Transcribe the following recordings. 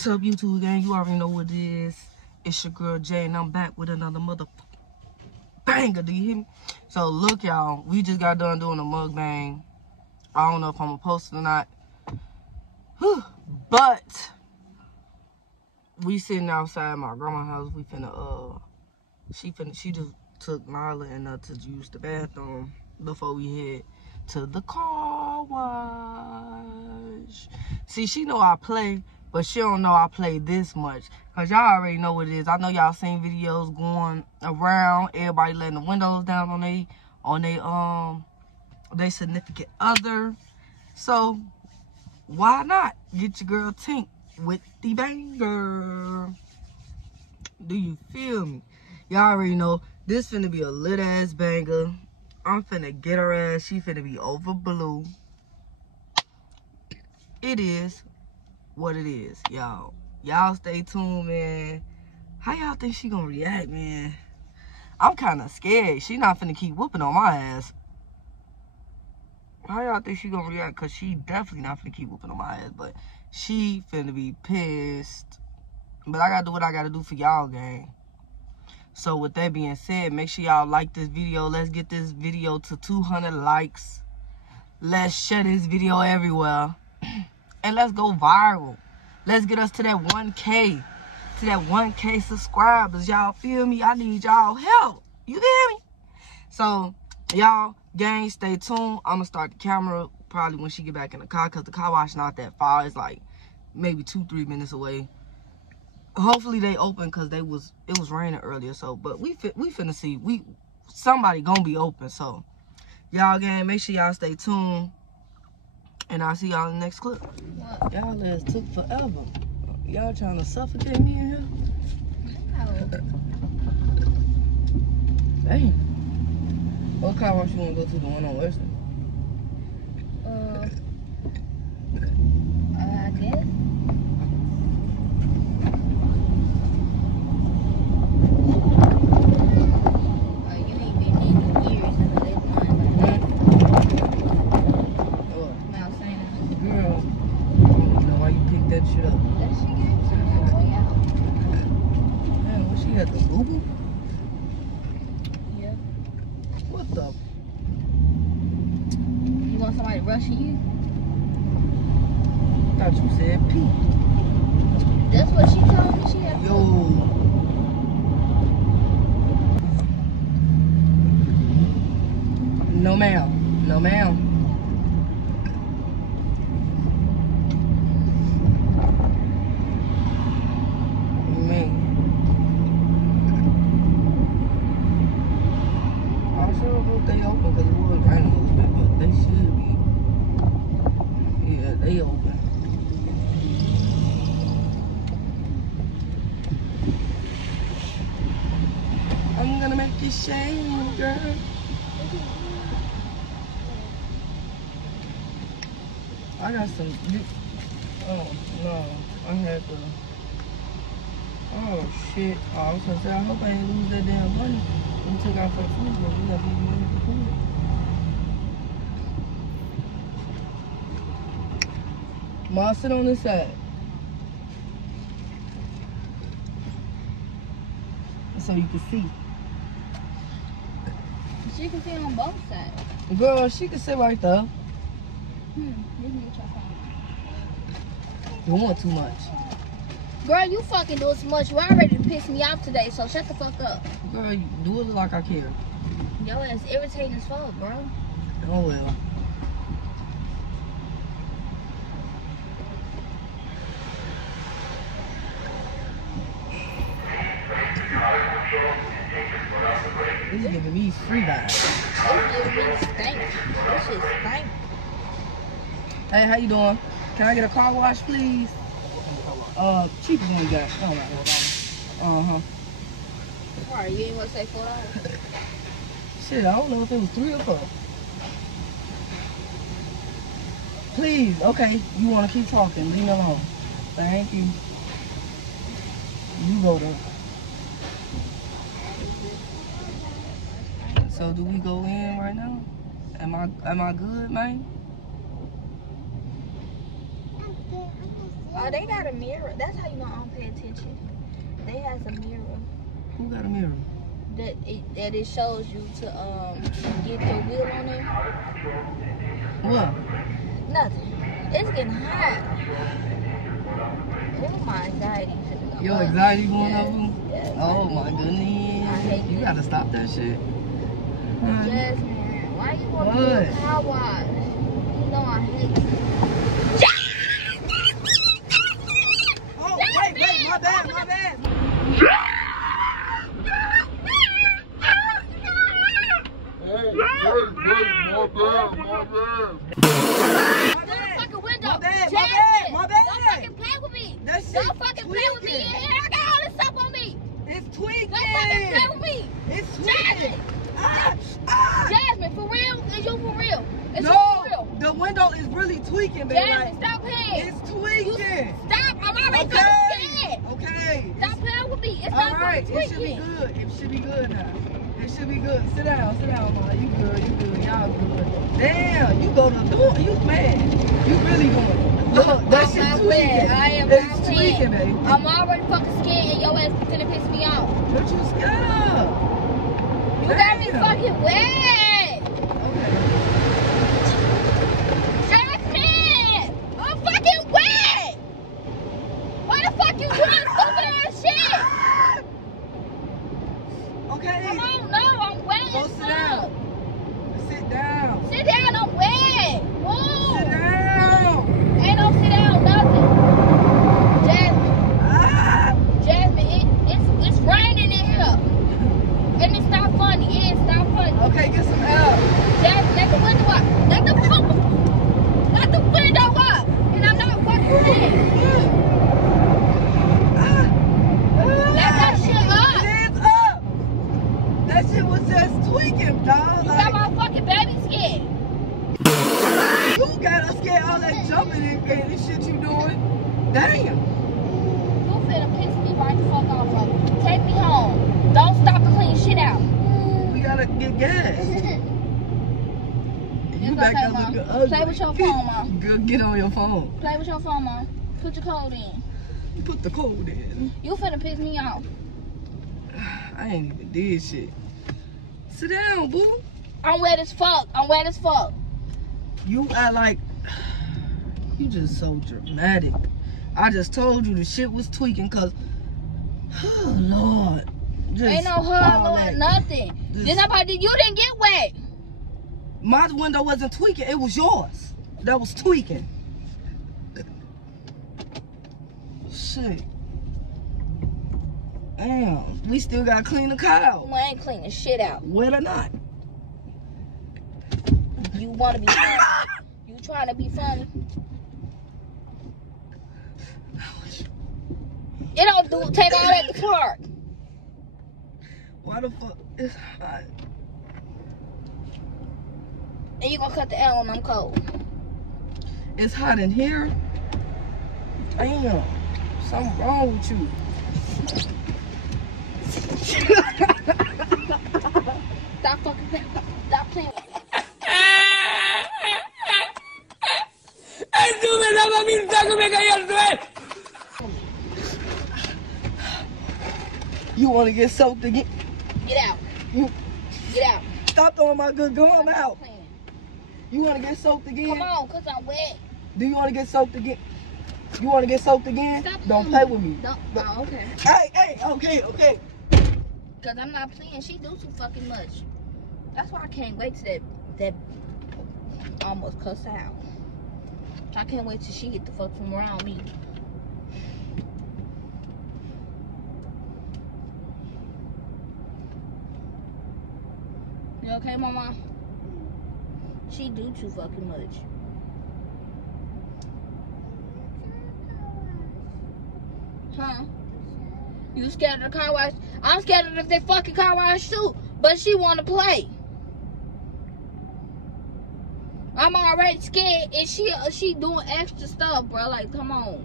What's up, YouTube gang? You already know what it is. It's your girl Jay, and I'm back with another banger. Do you hear me? So look, y'all, we just got done doing a mukbang. I don't know if I'm gonna post it or not. Whew. But we sitting outside my grandma's house. We finna she just took Nyla and to use the bathroom before we head to the car wash. See, she know I play, but she don't know I play this much. Cause y'all already know what it is. I know y'all seen videos going around, everybody letting the windows down on they significant other. So why not get your girl Tink with the banger? Do you feel me? Y'all already know this finna be a lit ass banger. I'm finna get her ass. She finna be over blue. It is what it is, y'all. Y'all stay tuned, man. How y'all think she gonna react, man? I'm kind of scared. She not finna keep whooping on my ass. How y'all think she gonna react? Cause she definitely not finna keep whooping on my ass, but she finna be pissed. But I gotta do what I gotta do for y'all, gang. So with that being said, make sure y'all like this video. Let's get this video to 200 likes. Let's share this video everywhere. And let's go viral. Let's get us to that 1K. To that 1K subscribers. Y'all feel me? I need y'all help. You hear me? So, y'all, gang, stay tuned. I'm going to start the camera probably when she get back in the car. Because the car wash not that far. It's like maybe 2-3 minutes away. Hopefully they open because it was raining earlier. So, but we finna see. Somebody gonna be open. So, y'all, gang, make sure y'all stay tuned. And I'll see y'all in the next clip. Y'all ass took forever. Y'all trying to suffocate me in here? No. Dang. What car wash you want to go to? The one on Western? I guess. You ain't been in years in the left line. Mount Sinai. Girl, I don't know why you picked that shit up. That shit gave me some way out. Man, what she had, the Google? Yeah. What the? You want somebody rushing you? Thought you said Pete. That's what she told me. She had. Yo. No ma'am. No ma'am. Man. I sure hope they open because it was raining a little bit, but they should be. Yeah, they open. I'm gonna make you shame, girl. I got some. Oh no, I had to. Oh shit! Oh, I was gonna say I hope I didn't lose that damn money. We took out for food, but we got these money for food. Ma, sit on this side. So you can see. She can sit on both sides. Girl, she can sit right there. You can get your phone. Doing too much. Girl, you fucking doing too much. You already pissed me off today, so shut the fuck up. Girl, you do it like I care. Your ass irritating as fuck, bro. Oh well. This is giving me free vibes. This giving me stank. This shit stank. Hey, how you doing? Can I get a car wash, please? Cheapest one you got. Oh, right. Uh-huh. Alright, you ain't want to say $4? Shit, I don't know if it was 3 or 4. Please, okay. You want to keep talking. Leave me alone. Thank you. You go there. So do we go in right now? Am I good, man? I'm good. Oh, they got a mirror. That's how you know I don't pay attention. They has a mirror. Who got a mirror? That it shows you to get your wheel on there. What? Nothing. It's getting hot. Oh, my anxiety. Your anxiety going Yes. over? Yes. Oh my goodness. I hate You it. gotta stop that shit. Jasmine, why you want to do What? a car wash? You know I hate it. Oh, wait, my bad. Fucking window. My bad. Don't fucking play with me. That shit Don't fucking play with me. tweaking. In here, I got all this stuff on me. It's tweaking. Don't fucking play with me. It's Jasmine. tweaking. Jasmine, for real? Is you for real? Is you No, for real? the window is really tweaking, baby. Jasmine, stop playing. It's tweaking. Stop. I'm already fucking scared. Okay. Stop playing with me. It's All not right. fucking It should be tweaking. good. It should be good now. It should be good. Sit down, ma. You good. Y'all good. Damn, you go to door. You mad. You really doing it. Look, that I'm shit not tweaking. playing. I am It's not tweaking, playing. baby. I'm already fucking scared and your ass finna piss me off. What you scared of? You got me Damn. fucking wet. Okay. Jasmine, I'm fucking wet. Why the fuck you doing stupid ass shit? Okay. Come on, no, I'm wet Go as sit fuck. down. Sit down. Sit down, I'm wet. Move. Sit down. Ain't no sit down, nothing. Jasmine, Ah. Jasmine, it's raining in here. And it's not funny. It's not funny. Okay, get some air. Jasmine, let the window up. Let the window up. And I'm not fucking playing. Let that shit up. It is up. That shit was just tweaking, dog. You got my fucking baby scared. You got us scared all that jumping and shit you doing. Damn. You finna piss me right the fuck off, bro. Take me home. Don't stop to clean shit out. We gotta get gas. You It's back okay, there Mom. looking ugly. Play with your phone, Mom. Good, get on your phone. Play with your phone, Mom. Put your code in. Put the code in. You finna piss me off. I ain't even did shit. Sit down, boo. I'm wet as fuck. You act like you just so dramatic. I just told you the shit was tweaking cause oh Lord. Just Ain't no all hug, no that. nothing. Just- You didn't get wet. My window wasn't tweaking, it was yours. That was tweaking. Shit. Damn. We still gotta clean the car out. I ain't cleaning shit out. Wet or not. You wanna be funny? You trying to be funny? It don't take all that to park. Why the fuck? It's hot. And you gonna cut the L when I'm cold. It's hot in here. Damn. Something wrong with you. Stop fucking playing. Stop playing. You wanna get soaked again? Get out. Get out. Stop throwing my good gum Stop out. playing. You wanna get soaked again? Come on, cause I'm wet. Do you wanna get soaked again? You wanna get soaked again? Stop Don't playing. play with me. Don't. Oh, okay. Hey, okay. Cause I'm not playing. She do too fucking much. That's why I can't wait till that almost cuss out. I can't wait till she get the fuck from around me. You okay, Mama? She do too fucking much. Huh? You scared of the car wash? I'm scared of the fucking car wash too. But she wanna play. I'm already scared and she doing extra stuff, bro. Like, come on.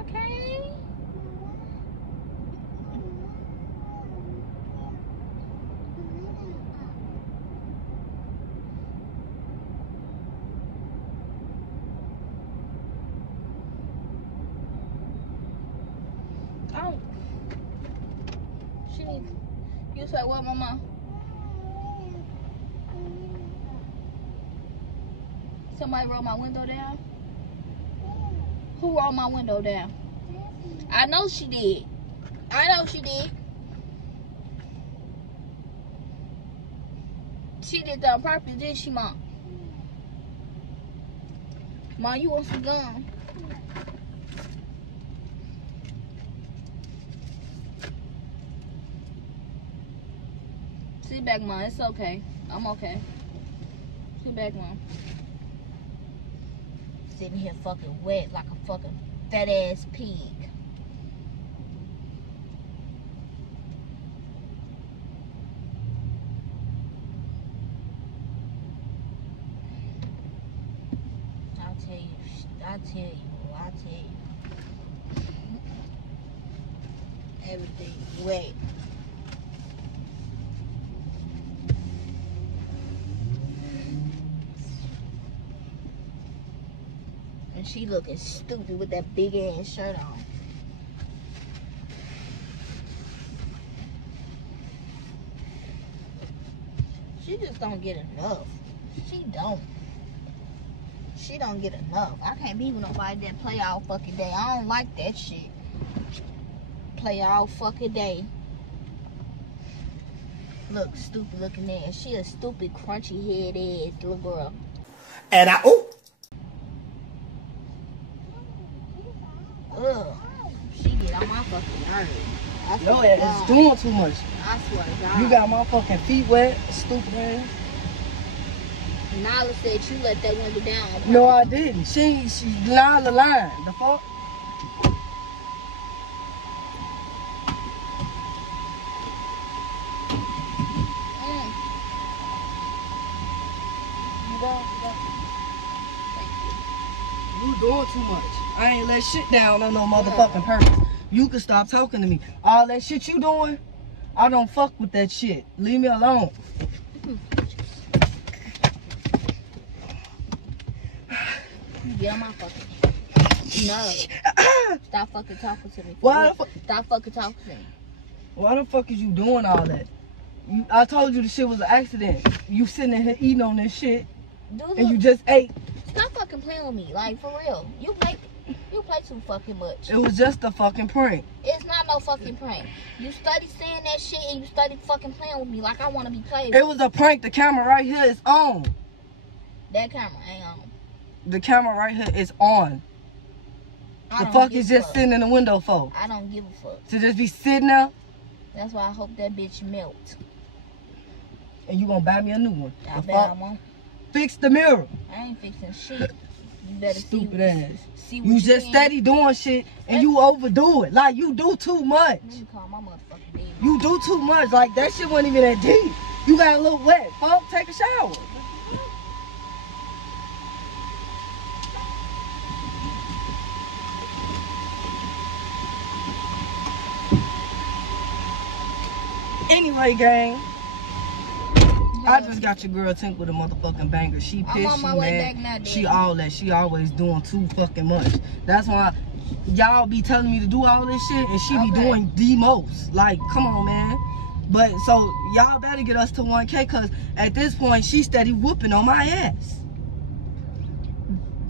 Okay. You said what, mama? Somebody rolled my window down? Who rolled my window down? I know she did. I know she did. She did that on purpose, didn't she, Mom? Mom, you want some gum? Sit back, Mom. It's okay. I'm okay. Sit back, Mom. Sitting here fucking wet like a fucking fat ass pig. I tell you. Everything wet. And she looking stupid with that big ass shirt on. She just don't get enough. She don't get enough. I can't be with nobody that play all fucking day. I don't like that shit. Play all fucking day. Look, stupid looking ass. She a stupid, crunchy head ass little girl. And Ugh. She get on my fucking nerves. no, it's doing too much. I swear to God. You got my fucking feet wet, stupid ass. Nala said you let that window down. No, I didn't. She Nala lying. The fuck? You doing too much. I ain't let shit down on no motherfucking purpose. You can stop talking to me. All that shit you doing, I don't fuck with that shit. Leave me alone. Get on my fucking. No. Stop fucking talking to me. Why? Stop fucking talking to me. Why the fuck is you doing all that? I told you the shit was an accident. You sitting in here eating on this shit, and you just ate. Stop fucking playing with me, like for real. You play too fucking much. It was just a fucking prank. It's not no fucking prank. You study saying that shit and you study fucking playing with me like I want to be played with. It was a prank. The camera right here is on. That camera ain't on. The camera right here is on. The fuck is just sitting in the window for? I don't give a fuck. To just be sitting there? That's why I hope that bitch melt. And you gonna buy me a new one? I bet I won't. Fix the mirror. I ain't fixing shit. You better Stupid see ass. You just steady doing shit and you overdo it. Like you do too much. Let me call my motherfucking baby. You do too much. Like that shit wasn't even that deep. You got a little wet. Fuck, take a shower. Anyway, gang, I just got your girl Tink with a motherfucking banger. She pissed, I'm on my way back now, she all that. She always doing too fucking much. That's why y'all be telling me to do all this shit, and she be doing the most. Like, come on, man. But so y'all better get us to 1K, cause at this point she steady whooping on my ass.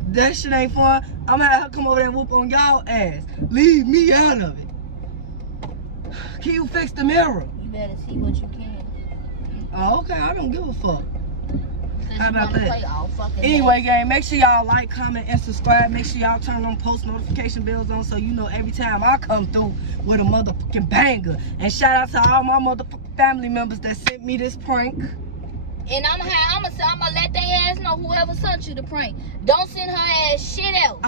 That shit ain't fun. I'm gonna have her come over there and whoop on y'all ass. Leave me out of it. Can you fix the mirror? Better see what you can. Oh, okay. I don't give a fuck. How about that? Anyway, gang, make sure y'all like, comment, and subscribe. Make sure y'all turn on post notification bells on so you know every time I come through with a motherfucking banger. And shout out to all my motherfucking family members that sent me this prank. And I'm gonna let their ass know, whoever sent you the prank. Don't send her ass shit else.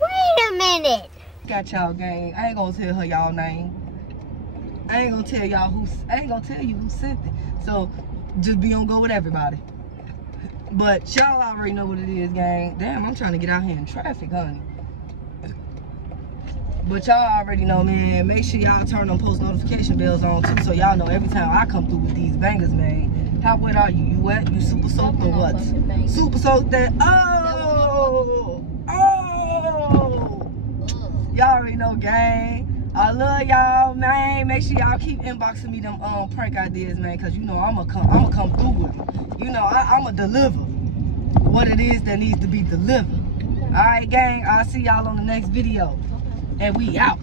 Wait a minute. Got y'all, gang. I ain't gonna tell her y'all name. I ain't gonna tell you who sent it. So just be on go with everybody. But y'all already know what it is, gang. Damn, I'm trying to get out here in traffic, honey. But y'all already know, man. Make sure y'all turn on post notification bells on too, so y'all know every time I come through with these bangers, man. How wet are you? You wet? You super soaked or what? Super soaked that. Oh! Y'all already know, gang. I love y'all. man, make sure y'all keep inboxing me them prank ideas, man, cause you know I'ma come through with them. You know I'ma deliver what it is that needs to be delivered. All right, gang. I'll see y'all on the next video, and we out.